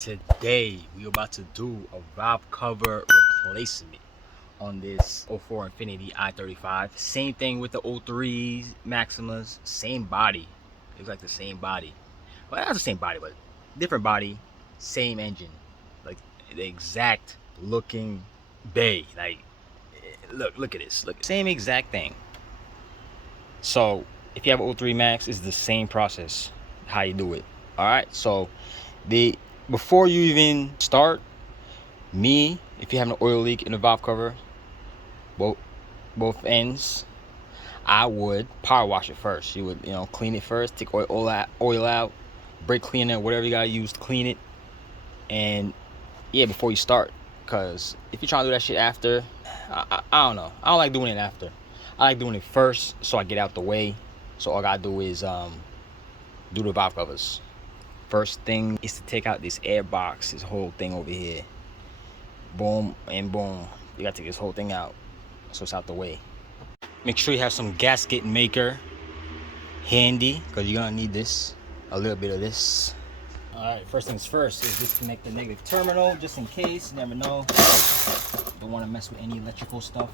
Today we're about to do a valve cover replacement on this '04 Infiniti i35. Same thing with the '03s Maximas, same body. It was like the same body. Well, not the same body, but different body, same engine. Like the exact looking bay. Like look at this. Look, same exact thing. So if you have an '03 Max, it's the same process how you do it. All right, so the before you even start, if you have an oil leak in the valve cover, both ends, I would power wash it first. You would, clean it first, take oil out, brake cleaner, whatever you gotta use to clean it, and yeah, before you start. Cause if you're trying to do that shit after, I don't know. I don't like doing it after. I like doing it first, so I get out the way. So all I gotta do is do the valve covers. First thing is to take out this air box, this whole thing over here. Boom and boom. You gotta take this whole thing out so it's out the way. Make sure you have some gasket maker handy because you're gonna need this, a little bit of this. All right, first things first is disconnect the negative terminal just in case. You never know. Don't want to mess with any electrical stuff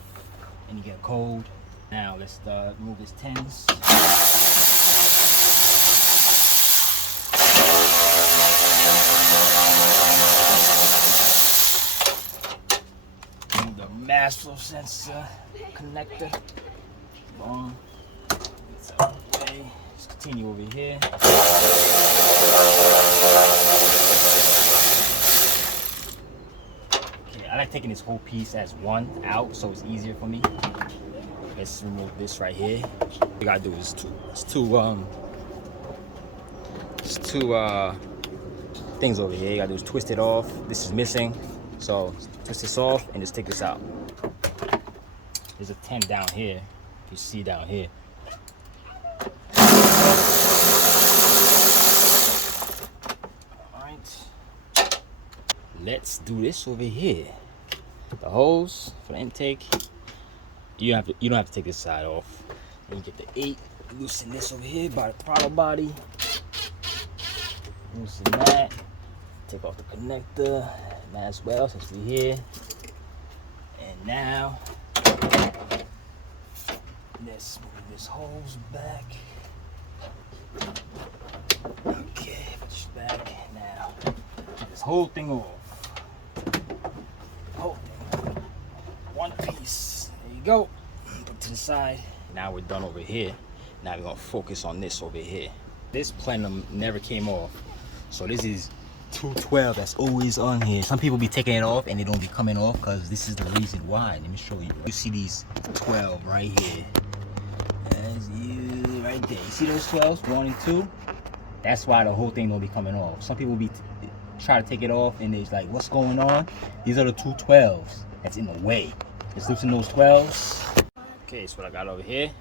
and you get cold. Now let's remove this tens. The mass flow sensor connector. Boom. It's out of the way. Let's continue over here. Okay, I like taking this whole piece as one out so it's easier for me. Let's remove this right here. What you gotta do is two things over here. You gotta do is twist it off. This is missing. So twist this off and just take this out. There's a 10 down here. You see down here. Alright. Let's do this over here. The hose for the intake. You don't have to take this side off. Then you get the 8. Loosen this over here by the throttle body. Loosen that. Take off the connector. That as well since we're here. And now let's move this hose back. Okay, put this back. Now, this whole thing off. Whole thing. One piece. There you go. Put to the side. Now we're done over here. Now we're gonna focus on this over here. This plenum never came off. So this is 212 that's always on here. Some people be taking it off and they don't be coming off because this is the reason why. Let me show you. You see these 12 right here. That's you right there. You see those 12s, 1 and 2? That's why the whole thing don't be coming off. Some people be try to take it off and it's like, what's going on? These are the 2 12s that's in the way. Let's loosen those 12s. Okay, so what I got over here,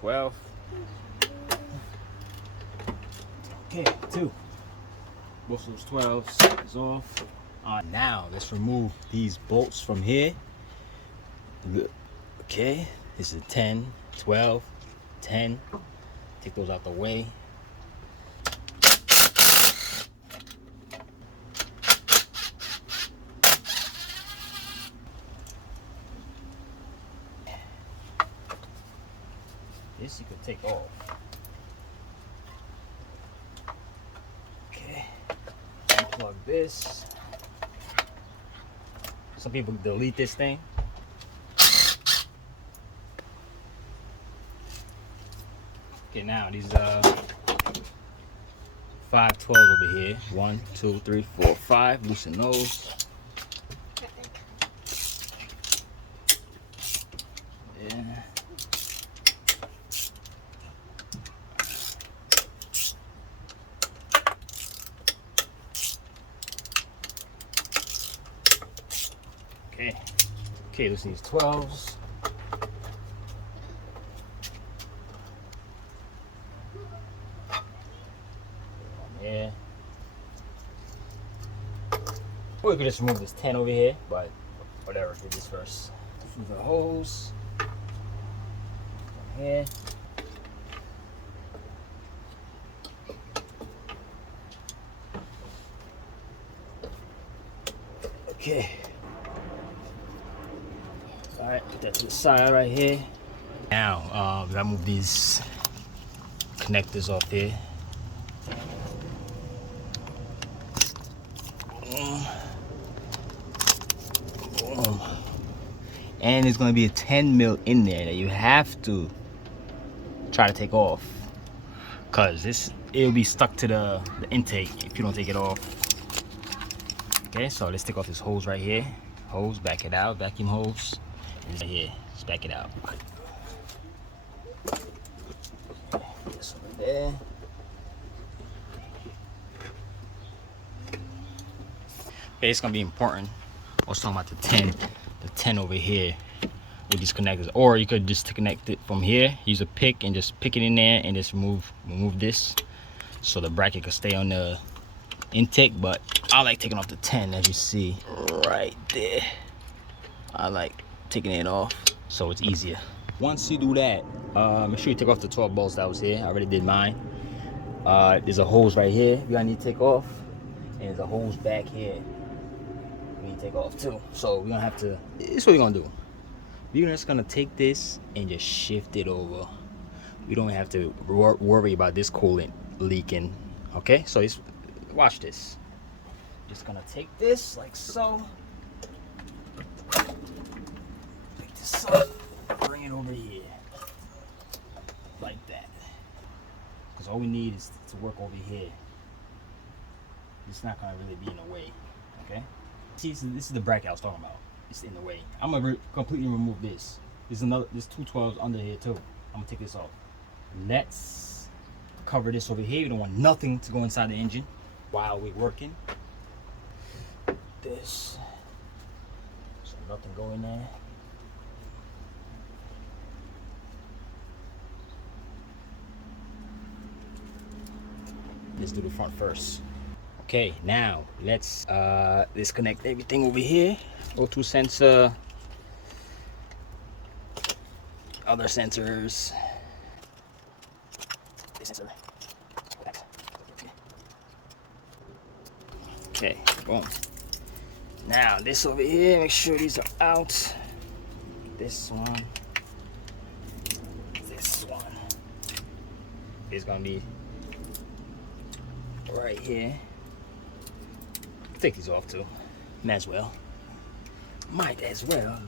12. Okay, 2. Most of those 12s is off. Now let's remove these bolts from here. Okay, this is 10, 12, 10. Take those out the way. This you could take off. Okay. Unplug this. Some people delete this thing. Okay, now these 512 over here. 1, 2, 3, 4, 5. Loosen those. Yeah. Okay, loosen these 12s. Yeah. Or we could just remove this 10 over here, but whatever, do this first. Remove the hose. From here. Okay. All right, put that to the side right here. Now, we gotta move these connectors off here. Boom. And there's gonna be a 10 mil in there that you have to try to take off, cause it'll be stuck to the intake if you don't take it off. Okay, so let's take off this hose right here. Hose, back it out, vacuum hose. And right here, just back it out. This over there. Okay, it's gonna be important. I was talking about the 10 over here with these connectors, or you could just connect it from here. Use a pick and just pick it in there, and just remove this, so the bracket could stay on the intake. But I like taking off the 10, as you see right there. I like taking it off so it's easier. Once you do that, make sure you take off the 12 bolts that was here. I already did mine. There's a hose right here you gotta need to take off, and there's a hose back here we need to take off too. So we're gonna have to, this is what we're gonna do. We're just gonna take this and just shift it over. We don't have to worry about this coolant leaking. Okay, so watch this. Just gonna take this like so. Pick this up, bring it over here, like that. Because all we need is to work over here. It's not gonna really be in the way. Okay. See, this is the bracket I was talking about. It's in the way. I'm gonna completely remove this. There's two 12s under here too. I'm gonna take this off. Let's cover this over here. We don't want nothing to go inside the engine while we're working. This, so nothing go in there. Let's do the front first. Okay, now let's disconnect everything over here. O2 sensor, other sensors. This sensor. Okay, boom. Now this over here, make sure these are out. This one. This one. It's gonna be right here. Take these off too. Might as well.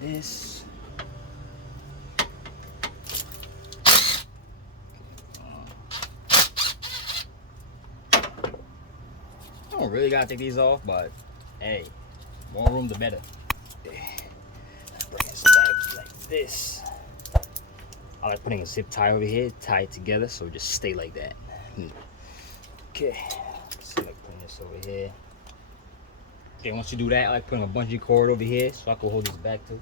This. I don't really gotta take these off, but hey, more room the better. Bring this back like this. I like putting a zip tie over here, tie it together so it just stay like that. Okay, so I like putting this over here. Okay, once you do that, I like putting a bungee cord over here so I can hold this back too.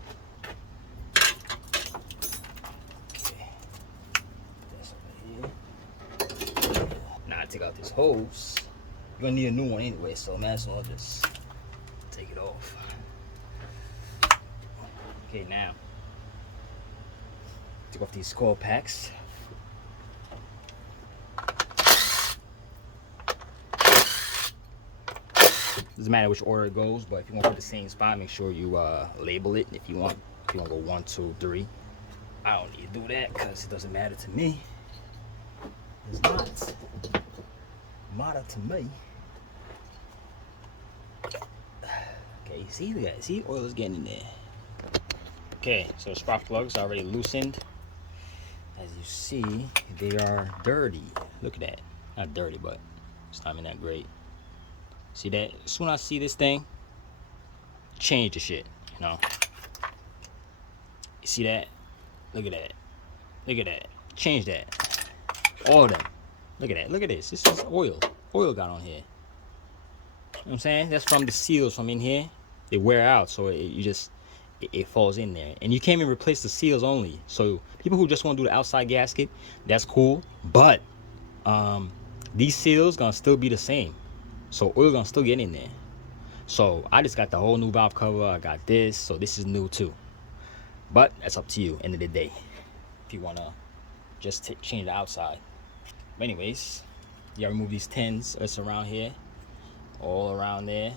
Okay, this over here. Now I take out this hose. You're gonna need a new one anyway, so might as well just take it off. Okay, now take off these coil packs. Doesn't matter which order it goes, but if you want to put the same spot, make sure you label it if you want. If you want to go 1, 2, 3. I don't need to do that because it doesn't matter to me. It's not matter to me. Okay, see that? See, oil is getting in there. Okay, so the spark plugs are already loosened. As you see, they are dirty. Look at that. Not dirty, but it's not even that great. See that? As soon as I see this thing, change the shit, you know. You see that? Look at that. Look at that. Change that. All of them. Look at that. Look at this. This is oil. Oil got on here. You know what I'm saying? That's from the seals from in here. They wear out, so it falls in there. And you can't even replace the seals only. So people who just want to do the outside gasket, that's cool. But these seals gonna still be the same. So oil gonna still get in there. So I just got the whole new valve cover. I got this, so this is new too. But that's up to you. End of the day, if you wanna just change the outside. But anyways, you gotta remove these 10s that's around here, all around there.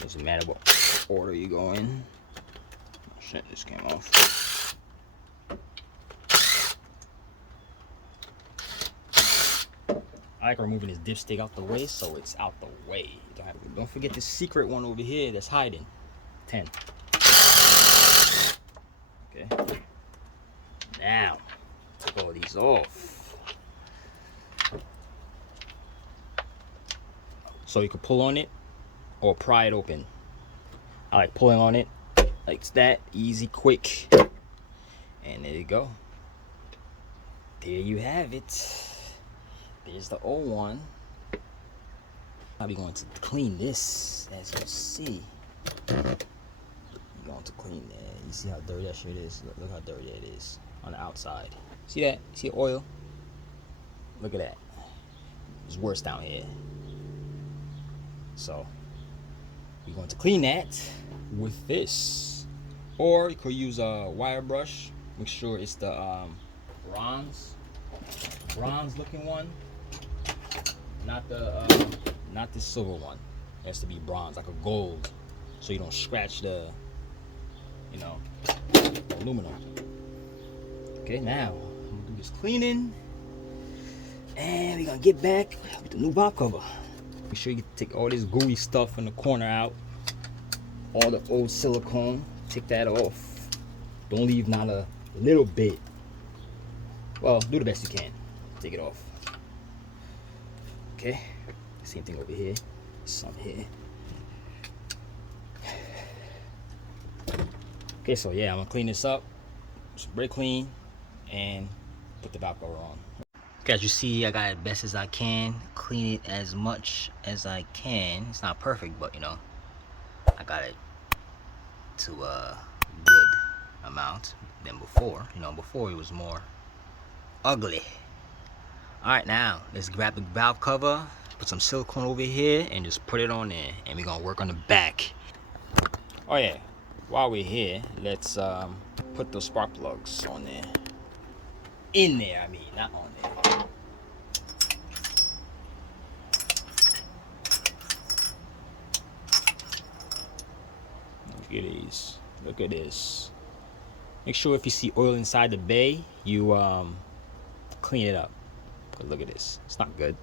Doesn't matter what order you go in. Oh, shit, this came off. I like removing this dipstick out the way so it's out the way. Don't forget the secret one over here that's hiding. 10. Okay. Now, take all these off. So you can pull on it or pry it open. I like pulling on it like that, easy, quick. And there you go. There you have it. There's the old one. I'll be going to clean this, as you see. I'm going to clean that. You see how dirty that shit is? Look how dirty it is on the outside. See that? See the oil? Look at that. It's worse down here. So we're going to clean that with this, or you could use a wire brush. Make sure it's the bronze looking one, not the silver one. It has to be bronze, like a gold, so you don't scratch the aluminum. Okay, now I'm gonna do this cleaning, and we're gonna get back with the new valve cover. Make sure you take all this gooey stuff in the corner out, all the old silicone. Take that off. Don't leave not a little bit. Well, do the best you can. Take it off. Okay, same thing over here. Some here. Okay, so yeah, I'm gonna clean this up. Brake clean and put the valve cover on. Okay, as you see, I got it best as I can. Clean it as much as I can. It's not perfect, but I got it to a good amount than before. Before it was more ugly. All right, now let's grab the valve cover, put some silicone over here, and just put it on there. And we're gonna work on the back. Oh yeah, while we're here, let's put those spark plugs on there. In there, I mean, not on there. Look at these. Look at this. Make sure if you see oil inside the bay, you clean it up. But look at this. It's not good.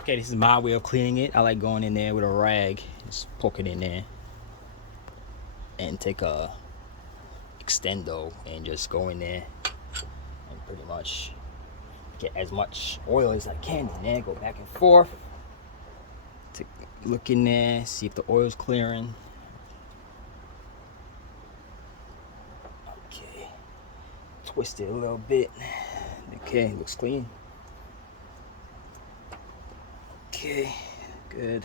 Okay, this is my way of cleaning it. I like going in there with a rag, just poke it in there, and take a extendo and just go in there and pretty much get as much oil as I can in there. Go back and forth. Take a look in there, see if the oil's clearing. Okay, twist it a little bit. Okay, looks clean. Okay, good.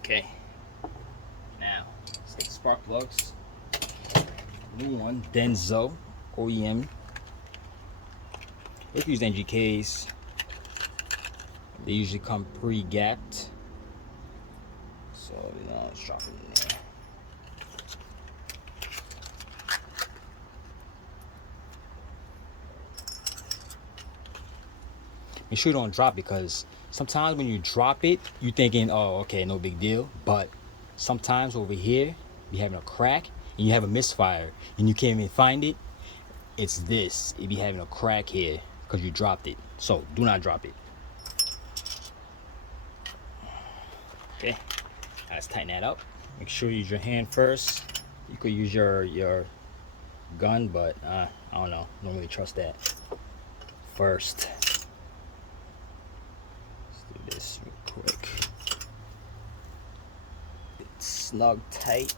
Okay, now let's take spark plugs. New one, Denso OEM. If you use NGKs, they usually come pre-gapped. So let's drop it in there. Make sure you don't drop, because sometimes when you drop it, you're thinking, oh, okay, no big deal. But sometimes over here, you're having a crack and you have a misfire and you can't even find it. It's this. It be having a crack here because you dropped it. So do not drop it. Okay, let's tighten that up. Make sure you use your hand first. You could use your gun, but I don't know. Don't really trust that. First. This real quick. It's snug tight.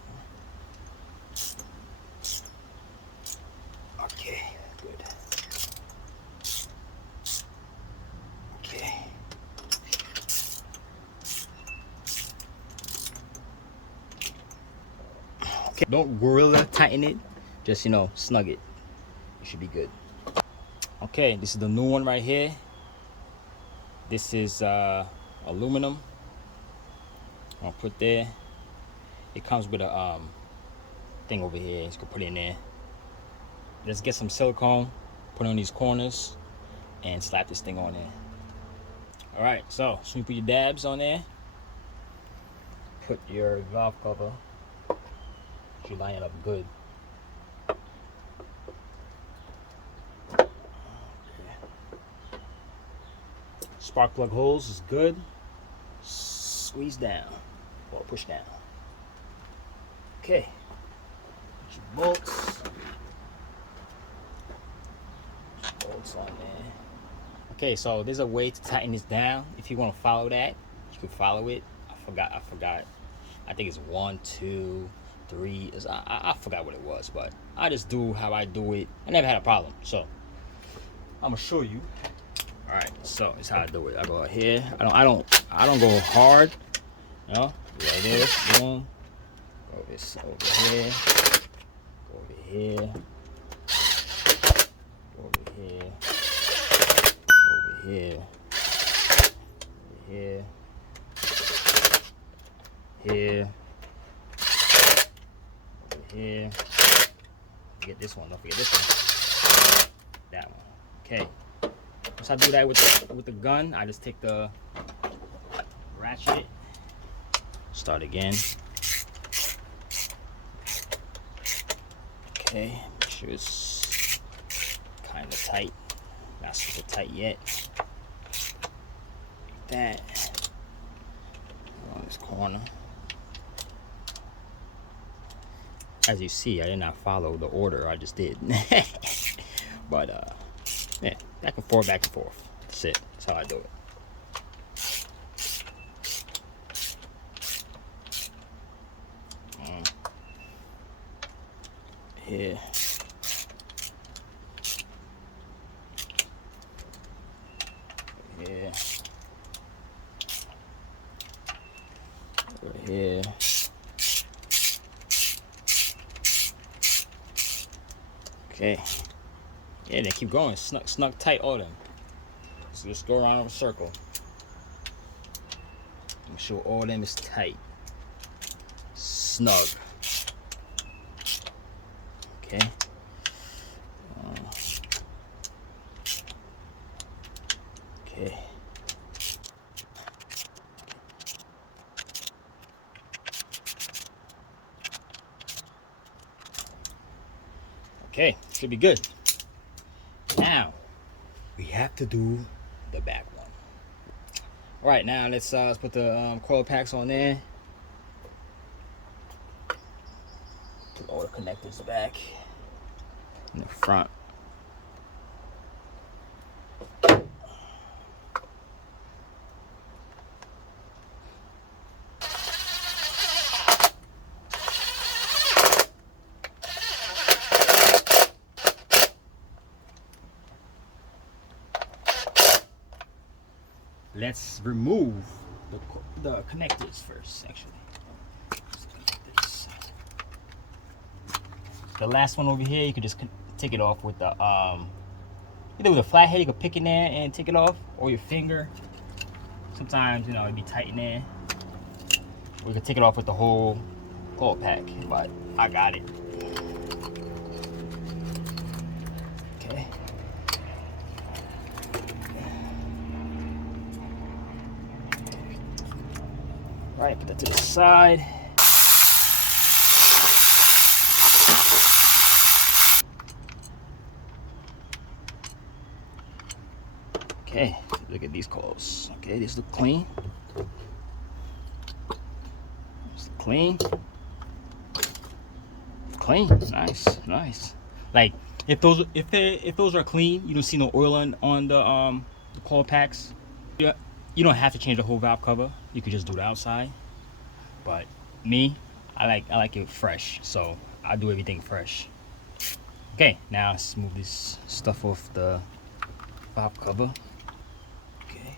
Okay, good. Okay. Okay. Don't gorilla tighten it. Just snug it. You should be good. Okay, this is the new one right here. This is aluminum. I'll put there. It comes with a thing over here. You can put it in there. Let's get some silicone. Put on these corners. and slap this thing on there. All right, so as soon as you put your dabs on there, put your valve cover. You line it up good. Spark plug holes is good. Squeeze down or push down. Okay. Put your bolts. Bolts on there. Okay, so there's a way to tighten this down. If you want to follow that, you can follow it. I forgot. I think it's 1, 2, 3. I forgot what it was, but I just do how I do it. I never had a problem, so I'm gonna show you. All right, so it's how I do it. I go here. I don't go hard. You know, like this. Boom. Go this over here. Go over here. Go over here. Over here. Over here. Here. Over here. Forget this one. Don't forget this one. That one. Okay. Once I do that with the gun, I just take the ratchet. Start again. Okay. Make sure it's kind of tight. Not super tight yet. Like that. On this corner. As you see, I did not follow the order. I just did. But yeah, back and forth, back and forth. That's it. That's how I do it. Here. Here. Over here. Okay. Yeah, they keep going. Snug tight, all them. So just go around in a circle. Make sure all them is tight. Snug. Okay. Okay. Okay, should be good. Now, we have to do the back one. All right, now let's put the coil packs on there. Put all the connectors back in the front. Let's remove the connectors first, actually. The last one over here, you could just take it off with the either with a flathead, you could pick in there and take it off, or your finger. Sometimes, you know, it'd be tight in there. Or you could take it off with the whole coil pack, but I got it. Okay. All right, put that to the side. Okay, look at these coils. Okay, these look clean. Clean. Clean. Nice, nice. Like if those are clean, you don't see no oil on the coil packs. Yeah, you don't have to change the whole valve cover. You could just do the outside. But me, I like it fresh, so I do everything fresh. Okay, now let's move this stuff off the valve cover. Okay,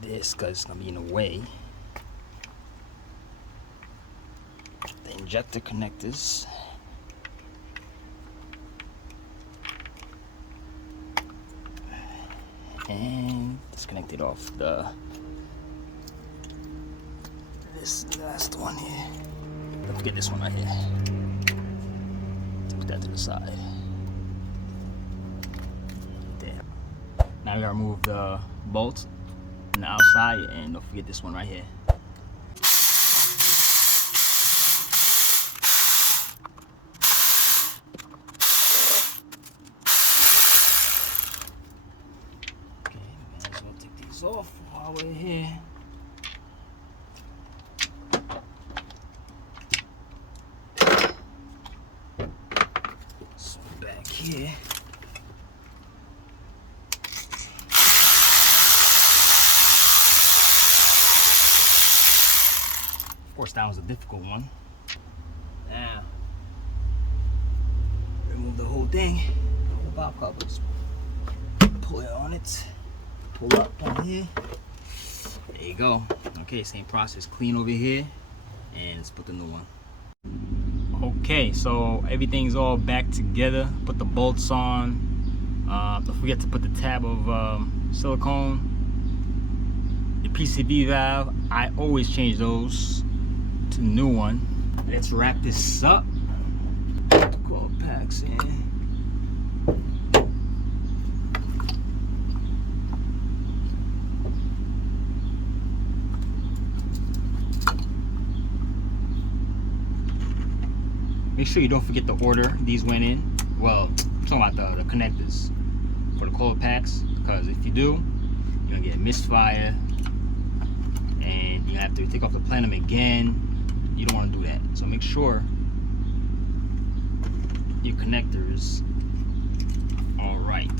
this because it's gonna be in the way. The injector connectors. And disconnect it off this last one here. Don't forget this one right here. Put that to the side. There. Now we gotta remove the bolts on the outside, and don't forget this one right here. Okay, might as well take these off while we're here. So back here. Of course, that was a difficult one. Now, remove the whole thing, the valve covers. Pull it on it, pull up on here. There you go. Okay, same process. Clean over here, and let's put the new one. Okay, so everything's all back together. Put the bolts on. Don't forget to put the tab of silicone. The PCV valve, I always change those to the new one. Let's wrap this up. Put the coil packs in. Make sure you don't forget the order these went in. Well, I'm talking about the connectors for the coil packs, because if you do, you're gonna get misfire and you have to take off the plenum again. You don't want to do that. So make sure your connectors are right.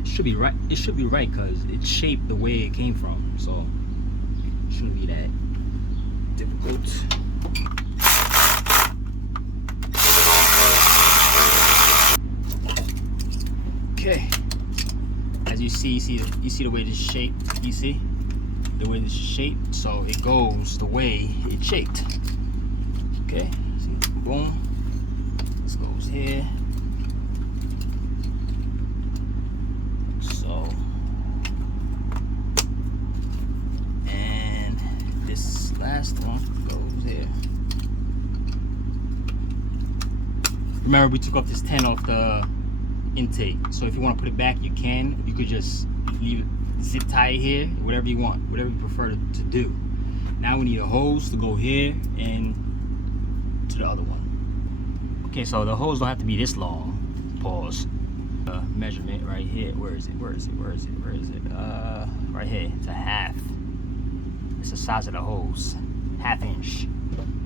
It should be right. It should be right because it's shaped the way it came from. So it shouldn't be that difficult. Okay. As you see the way this is shaped. You see the way this is shaped, so it goes the way it's shaped. Okay, see, boom. This goes here. So, and this last one goes here. Remember, we took off this 10 off the intake, so if you want to put it back, you can. You could just leave it, zip tie it here, whatever you want, whatever you prefer to do. Now we need a hose to go here and to the other one. Okay, so the hose don't have to be this long. Pause. Measurement right here. Where is it? Right here. It's a half. It's the size of the hose. 1/2 inch.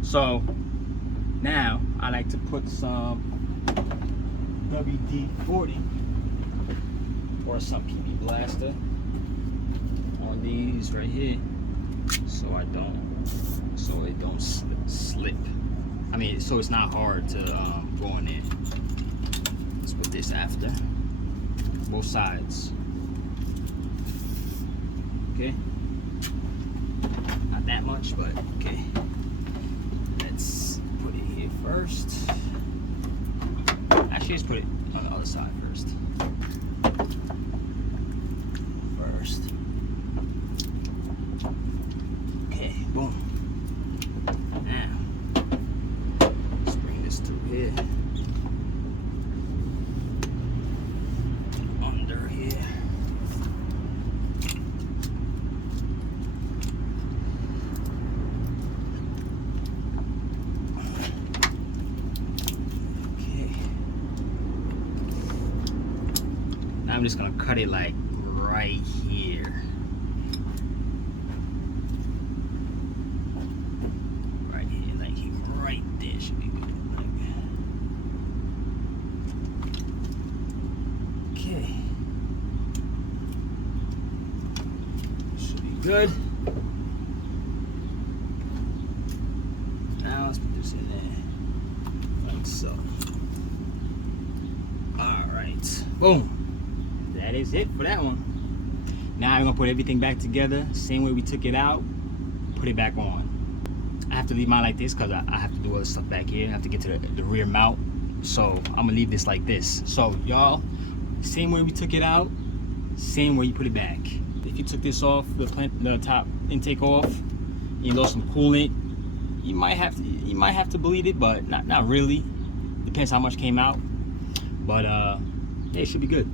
So now I like to put some WD-40 or some PB blaster on these right here, so it don't slip. I mean, so it's not hard to go in there. Let's put this after both sides. Okay, not that much, but okay. Let's put it here first. Actually, let's put it on the other side first. Okay, boom. Now, let's bring this through here. Under here. Okay. Now I'm just gonna cut it like right here. Right here, like right there should be good. Okay. Should be good. Now let's put this in there. Like so. Alright. Boom. That is it for that one. Now I'm gonna put everything back together, same way we took it out, put it back on. I have to leave mine like this because I have to do other stuff back here. I have to get to the rear mount, so I'm gonna leave this like this. So y'all, same way we took it out, same way you put it back. If you took this off, the top intake off, you lost some coolant, you might have to bleed it, but not really. Depends how much came out, but yeah, it should be good.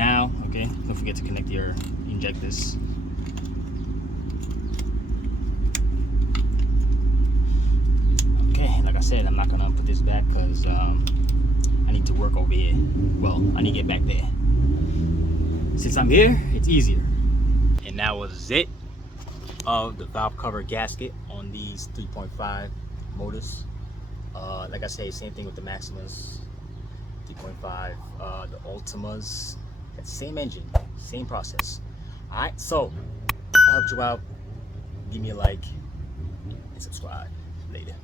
Now, okay, don't forget to connect your injectors. Okay, like I said, I'm not gonna put this back because I need to work over here. Well, I need to get back there. Since I'm here, it's easier. And that was it of the valve cover gasket on these 3.5 motors. Like I say, same thing with the Maximas 3.5, the Altimas, that same engine, same process. Alright, so I helped you out. Give me a like and subscribe. Later.